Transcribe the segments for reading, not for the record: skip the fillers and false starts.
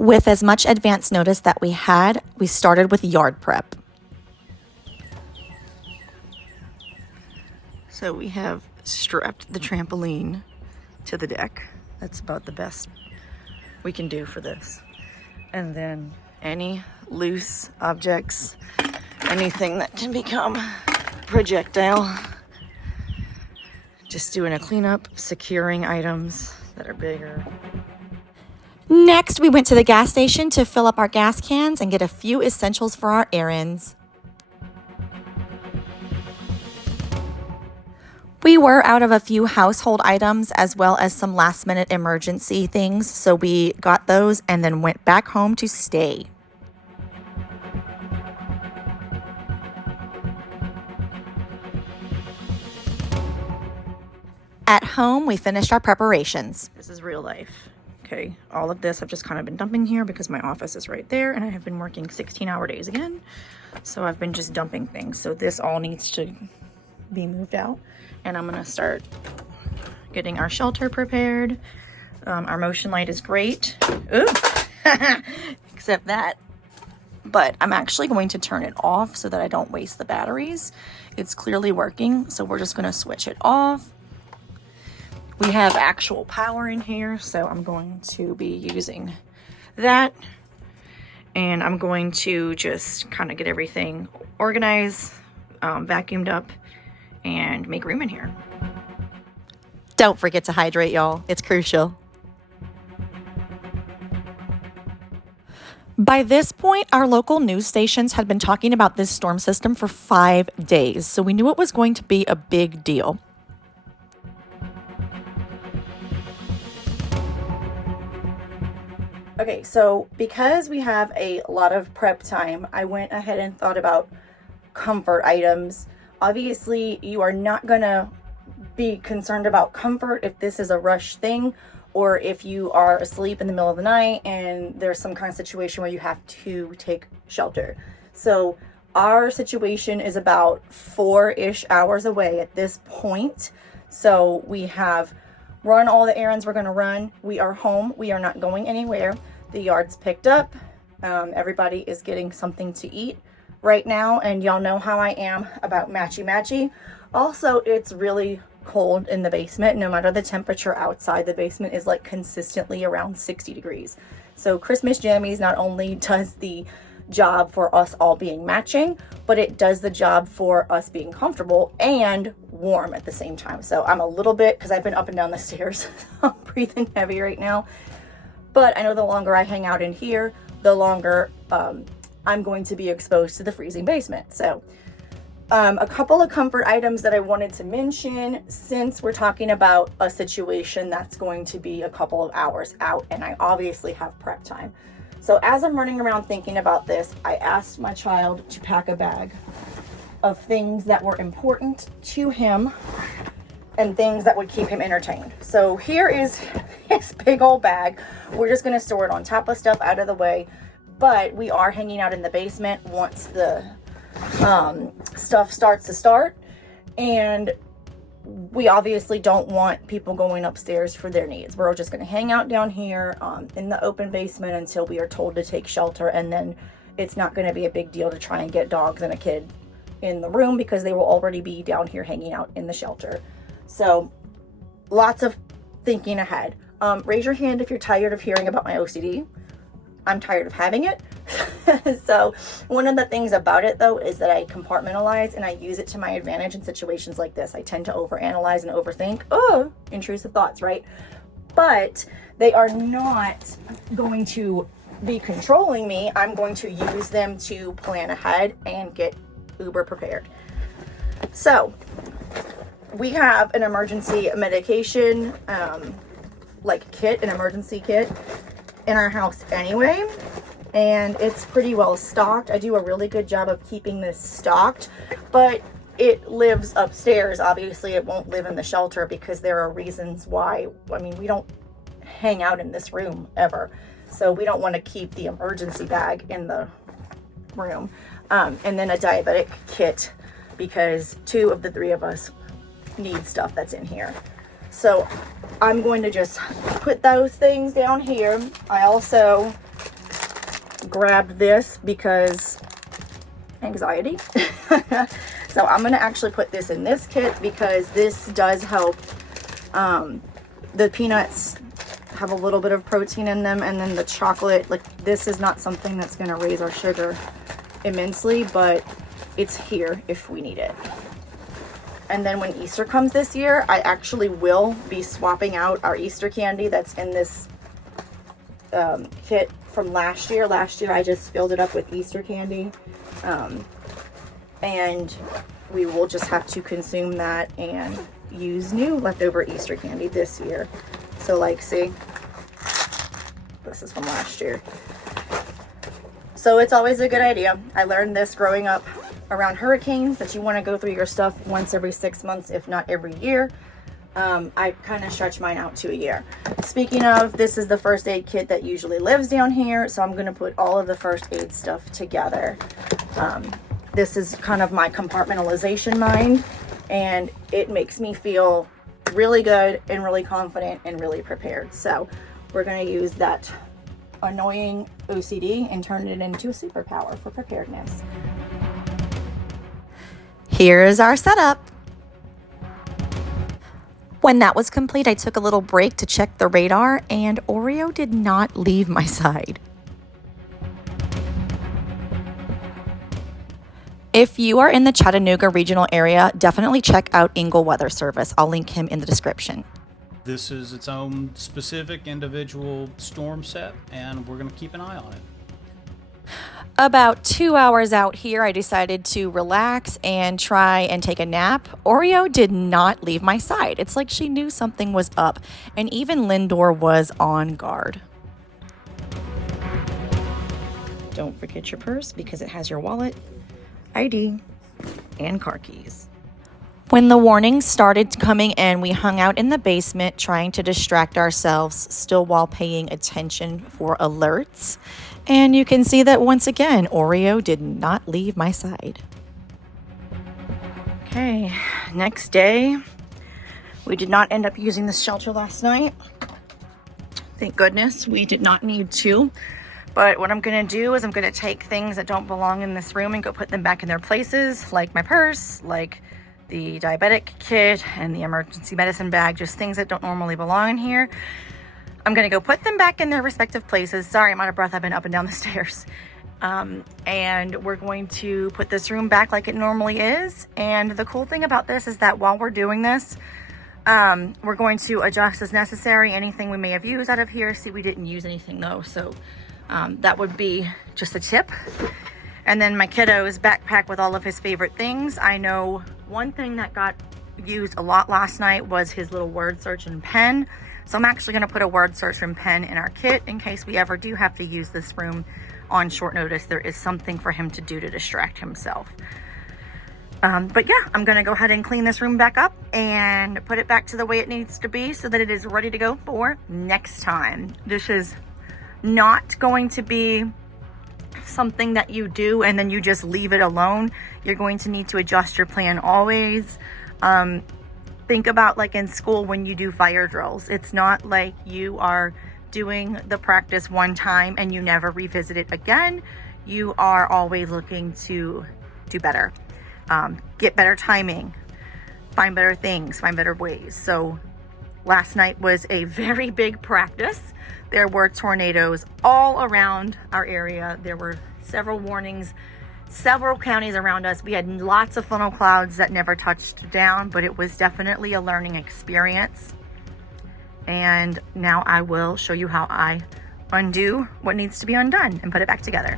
With as much advance notice that we had, we started with yard prep. So we have strapped the trampoline to the deck. That's about the best we can do for this. And then any loose objects, anything that can become projectile, just doing a cleanup, securing items that are bigger. Next, we went to the gas station to fill up our gas cans and get a few essentials for our errands. We were out of a few household items as well as some last minute emergency things, so we got those and then went back home to stay. At home, we finished our preparations. This is real life. Okay, all of this I've just kind of been dumping here because my office is right there and I have been working 16-hour days again. So I've been just dumping things. So this all needs to be moved out. And I'm gonna start getting our shelter prepared. Our motion light is great. Ooh, except that. But I'm actually going to turn it off so that I don't waste the batteries. It's clearly working, so we're just gonna switch it off. We have actual power in here, so I'm going to be using that. And I'm going to just kind of get everything organized, vacuumed up, and make room in here. Don't forget to hydrate, y'all. It's crucial. By this point, our local news stations had been talking about this storm system for 5 days, so we knew it was going to be a big deal. Okay, so because we have a lot of prep time, I went ahead and thought about comfort items. Obviously, you are not gonna be concerned about comfort if this is a rush thing, or if you are asleep in the middle of the night and there's some kind of situation where you have to take shelter. So our situation is about 4-ish hours away at this point. So we have run all the errands we're gonna run. We are home, we are not going anywhere. The yard's picked up. Everybody is getting something to eat right now, and y'all know how I am about matchy. Also, it's really cold in the basement. No matter the temperature outside, the basement is like consistently around 60 degrees. So Christmas Jammies not only does the job for us all being matching, but it does the job for us being comfortable and warm at the same time. So I'm a little bit, because I've been up and down the stairs, I'm breathing heavy right now. But I know the longer I hang out in here, the longer I'm going to be exposed to the freezing basement. So a couple of comfort items that I wanted to mention, since we're talking about a situation that's going to be a couple of hours out, and I obviously have prep time. So as I'm running around thinking about this, I asked my child to pack a bag of things that were important to him and things that would keep him entertained. So here is his big old bag. We're just gonna store it on top of stuff out of the way, but we are hanging out in the basement once the stuff starts to start, and we obviously don't want people going upstairs for their needs. We're just going to hang out down here in the open basement until we are told to take shelter, and then it's not going to be a big deal to try and get dogs and a kid in the room because they will already be down here hanging out in the shelter. So lots of thinking ahead. Raise your hand if you're tired of hearing about my OCD. I'm tired of having it. So one of the things about it though is that I compartmentalize and I use it to my advantage in situations like this. I tend to overanalyze and overthink. Oh, intrusive thoughts, right? But they are not going to be controlling me. I'm going to use them to plan ahead and get uber prepared. So we have an emergency medication like kit, an emergency kit in our house anyway, and it's pretty well stocked. I do a really good job of keeping this stocked, but it lives upstairs. Obviously it won't live in the shelter because there are reasons why. I mean, we don't hang out in this room ever, so we don't want to keep the emergency bag in the room. And then a diabetic kit because 2 of the 3 of us need stuff that's in here. So I'm going to just put those things down here. I also grabbed this because anxiety. So I'm going to actually put this in this kit because this does help. The peanuts have a little bit of protein in them, and then the chocolate, like, this is not something that's going to raise our sugar immensely, but it's here if we need it. And then when Easter comes this year, I actually will be swapping out our Easter candy that's in this kit from last year. Last year I just filled it up with Easter candy, and we will just have to consume that and use new leftover Easter candy this year. So, like, see, this is from last year. So it's always a good idea. I learned this growing up around hurricanes, that you want to go through your stuff once every 6 months, if not every year. I kind of stretch mine out to a year. Speaking of, this is the first aid kit that usually lives down here, so I'm going to put all of the first aid stuff together. This is kind of my compartmentalization mind, and it makes me feel really good and really confident and really prepared. So we're going to use that annoying OCD and turn it into a superpower for preparedness. Here's our setup. When that was complete, I took a little break to check the radar, and Oreo did not leave my side. If you are in the Chattanooga regional area, definitely check out Engle Weather Service. I'll link him in the description. This is its own specific individual storm set, and we're going to keep an eye on it. About 2 hours out here, I decided to relax and try and take a nap. Oreo did not leave my side. It's like she knew something was up, and even Lindor was on guard. Don't forget your purse because it has your wallet, ID, and car keys. When the warnings started coming in, we hung out in the basement trying to distract ourselves, still while paying attention for alerts. And you can see that once again, Oreo did not leave my side. Okay, next day. We did not end up using this shelter last night. Thank goodness, we did not need to. But what I'm gonna do is I'm gonna take things that don't belong in this room and go put them back in their places, like my purse, like the diabetic kit and the emergency medicine bag, just things that don't normally belong in here. I'm gonna go put them back in their respective places. Sorry, I'm out of breath, I've been up and down the stairs. And we're going to put this room back like it normally is. And the cool thing about this is that while we're doing this, we're going to adjust as necessary anything we may have used out of here. See, we didn't use anything though, so that would be just a tip. And then my kiddo's backpack with all of his favorite things. I know one thing that got used a lot last night was his little word search and pen. So I'm actually going to put a word search and pen in our kit in case we ever do have to use this room on short notice. There is something for him to do to distract himself. But yeah, I'm going to go ahead and clean this room back up and put it back to the way it needs to be so that it is ready to go for next time. This is not going to be something that you do and then you just leave it alone. You're going to need to adjust your plan always. Think about like in school when you do fire drills. It's not like you are doing the practice one time and you never revisit it again. You are always looking to do better, get better timing, find better things, find better ways. So last night was a very big practice. There were tornadoes all around our area. There were several warnings, several counties around us. We had lots of funnel clouds that never touched down, but it was definitely a learning experience. And now I will show you how I undo what needs to be undone and put it back together.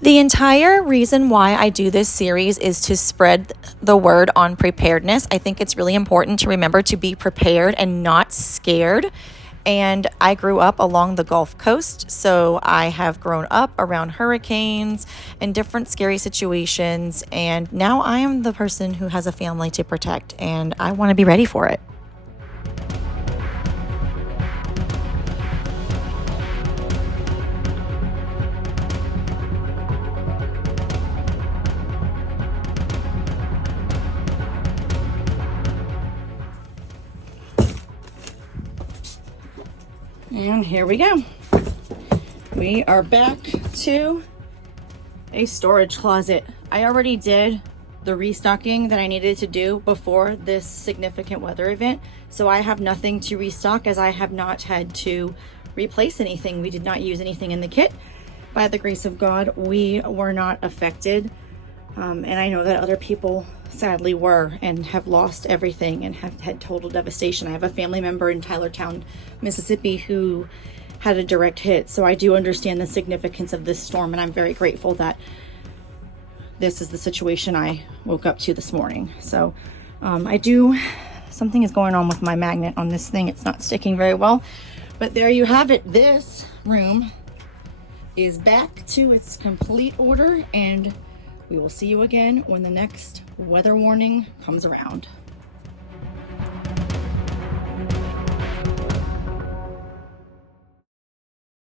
The entire reason why I do this series is to spread the word on preparedness. I think it's really important to remember to be prepared and not scared. And I grew up along the Gulf Coast, so I have grown up around hurricanes and different scary situations. And now I am the person who has a family to protect, and I want to be ready for it. And here we go. We are back to a storage closet. I already did the restocking that I needed to do before this significant weather event, so I have nothing to restock as I have not had to replace anything. We did not use anything in the kit. By the grace of God, we were not affected. And I know that other people sadly were and have lost everything and have had total devastation. I have a family member in Tylertown, Mississippi who had a direct hit. So I do understand the significance of this storm, and I'm very grateful that this is the situation I woke up to this morning. So something is going on with my magnet on this thing. It's not sticking very well, but there you have it. This room is back to its complete order, and we will see you again when the next weather warning comes around.